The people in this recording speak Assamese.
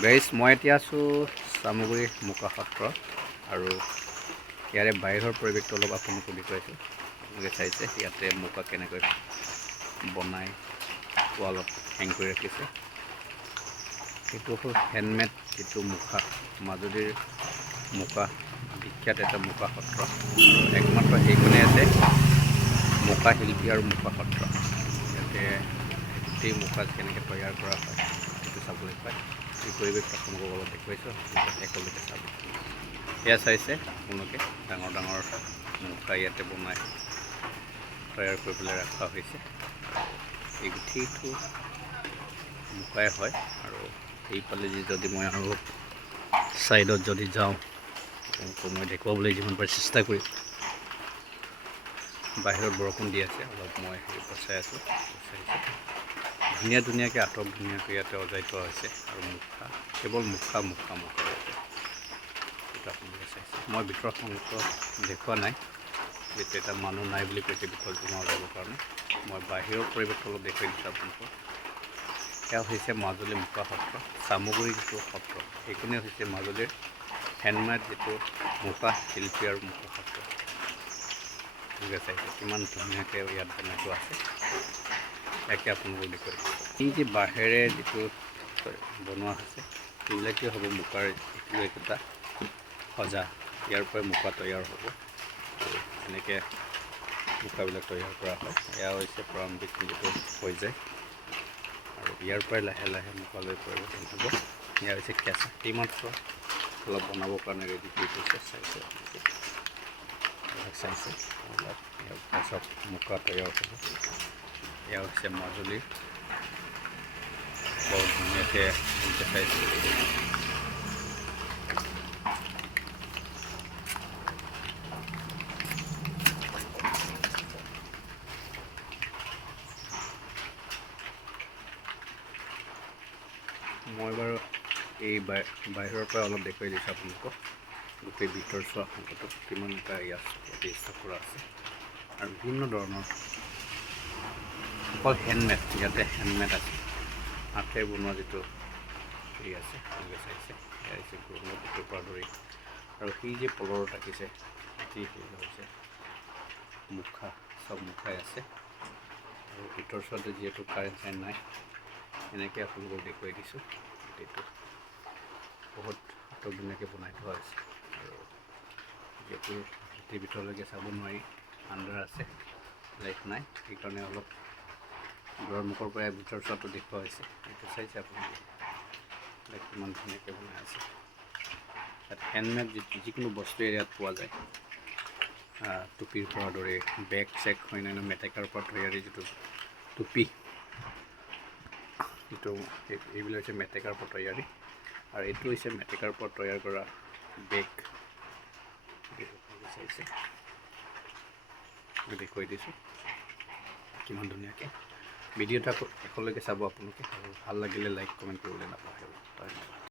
গাইজ মই এতিয়া আছোঁ চামগুৰি মুকা সত্ৰ আৰু ইয়াৰে বাহিৰৰ পৰিৱেশটো অলপ আপোনালোকক দেখুৱাইছোঁ। আপোনালোকে চাইছে ইয়াতে মুকা কেনেকৈ বনাই ৱালত হেং কৰি ৰাখিছে। এইটো হ'ল হেণ্ডমেড যিটো মুখা, মাজুলীৰ মুকা বিখ্যাত এটা মুকা সত্ৰ আৰু একমাত্ৰ সেইখনে আছে মুকা শিল্পী আৰু মুকা সত্ৰ। ইয়াতে গোটেই মুখা কেনেকৈ তৈয়াৰ কৰা হয় সেইটো চাবলৈ পায়। এই পৰিৱেশটো আপোনালোকক অলপ দেখুৱাইছোঁ, একেলগে চাব। এয়া চাইছে আপোনালোকে ডাঙৰ ডাঙৰ মুখা ইয়াতে বনাই তৈয়াৰ কৰি পেলাই ৰখা হৈছে। এই গোটেইটো মুখাই হয় আৰু এইফালে যদি মই আৰু ছাইডত যদি যাওঁ মই দেখুৱাবলৈ যিমান পাৰি চেষ্টা কৰিম। বাহিৰত বৰষুণ দি আছে, অলপ মই হেৰি চাই আছোঁ। ধুনীয়া ধুনীয়াকৈ আটক ধুনীয়াকৈ ইয়াতে সজাই থোৱা হৈছে আৰু মুখা, কেৱল মুখা মুখা মুখা ইয়াতে সেইটো আপোনালোকে চাইছে। মই ভিতৰত দেখুওৱা নাই, যিটো এটা মানুহ নাই বুলি কৈছে ভিতৰত সোমাব যাবৰ কাৰণে। মই বাহিৰৰ পৰিৱেশটো অলপ দেখুৱাই দিছোঁ আপোনালোকক। সেয়া হৈছে মাজুলী মুকা সত্ৰ, চামগুৰি যিটো সত্ৰ সেইখনেই হৈছে মাজুলীৰ হেণ্ডমেড যিটো মুকা শিল্পী আৰু মুকা সত্ৰ। আপোনালোকে চাইছে কিমান ধুনীয়াকৈ ইয়াত বনাই থোৱা আছে, ইয়াকে আপোনালোকক দেখুৱাই দিছোঁ। এই যে বাঁহেৰে যিটো বনোৱা হৈছে সেইবিলাকেই হ'ব মুকাৰ একোটা সজা, ইয়াৰ পৰাই মুকা তৈয়াৰ হ'ব। এনেকৈ মুখাবিলাক তৈয়াৰ কৰা হয়। এয়া হৈছে প্ৰাৰম্ভিক যিটো হৈ যায় আৰু ইয়াৰ পৰাই লাহে লাহে মুখালৈ পৰিৱৰ্তন হ'ব। এয়া হৈছে কেঁচা, এইমাত্ৰ অলপ বনাবৰ কাৰণে ৰেডি কৰি থৈছে। চাইছে চাইছে অলপ ইয়াৰ পাছত মুখা তৈয়াৰ হ'ব। এয়া হৈছে মাজুলীৰ বৰ ধুনীয়াকৈ দেখাইছে। মই বাৰু এই বাহিৰৰ পৰা অলপ দেখুৱাই দিছোঁ আপোনালোকক। গোটেই ভিতৰ চোৱা সংকটত কিমান এটা ইয়াতে ষ্টক কৰা আছে আৰু বিভিন্ন ধৰণৰ অকল হেণ্ডমেড, ইয়াতে হেণ্ডমেড আছে, হাতেৰে বনোৱা যিটো হেৰি আছে আপোনালোকে চাইছে। এয়া হৈছে গৰুৰ বুকুৰ পৰা ধৰি আৰু সেই যে পলৰত ৰাখিছে যি সেইবিলাক হৈছে মুখা, চব মুখাই আছে আৰু ভিতৰ চোৱাতে যিহেতু কাৰেণ্ট চাৰেণ্ট নাই এনেকৈ আপোনালোকক দেখুৱাই দিছোঁ। গোটেইটো বহুত ধুনীয়াকৈ বনাই থোৱা হৈছে আৰু যিহেতু গোটেই ভিতৰলৈকে চাব নোৱাৰি, আন্ধাৰ আছে, লাইট নাই, সেইকাৰণে অলপ দুৱাৰ মুখৰ পৰাই ভিতৰ চোৱাটো দেখুওৱা হৈছে। এইটো চাইছে আপোনালোকে কিমান ধুনীয়াকৈ বনাই আছে। ইয়াত হেণ্ডমেড যিকোনো বস্তুৱে ইয়াত পোৱা যায়, টুপিৰ পৰা ধৰি বেগ চেগ, অন্যান্য মেটেকাৰ পৰা তৈয়াৰী যিটো টুপি, যিটো এইবিলাক হৈছে মেটেকাৰ পৰা তৈয়াৰী আৰু এইটো হৈছে মেটেকাৰ পৰা তৈয়াৰ কৰা বেগ। চাইছে দেখুৱাই দিছোঁ কিমান ধুনীয়াকৈ। ভিডিঅ'টো শেষলৈকে চাব আপোনালোকে আৰু ভাল লাগিলে লাইক কমেণ্ট কৰিবলৈ নাপাহৰিব। ধন্যবাদ।